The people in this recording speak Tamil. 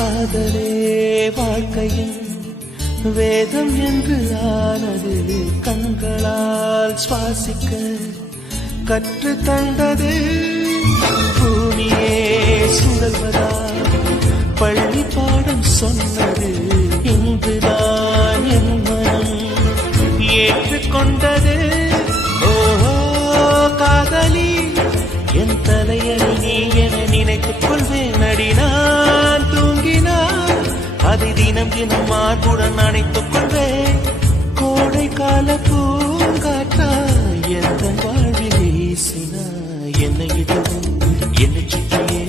காதலே வாழ்க்கையின் வேதம் என்று ஆனது கண்களால் சுவாசிக்க கற்று தந்தது பூமியே சுழல்வதா பள்ளி பாடம் சொன்னது இன்றுதான் என் மனம் ஏற்றுக்கொண்டது ஓஹோ காதலி என் தலையணி நீ என நினைத்துக் கொள்வேன் அடி நான் தூங்கினான் அதை தினம் தினம் மார்புடன் அணைத்துக் கொள்வேன் கோடை கால பூங்காற்றா எந்த வாழ்வில் வீசினா என்னை இதுவும் என்னை சுற்றியே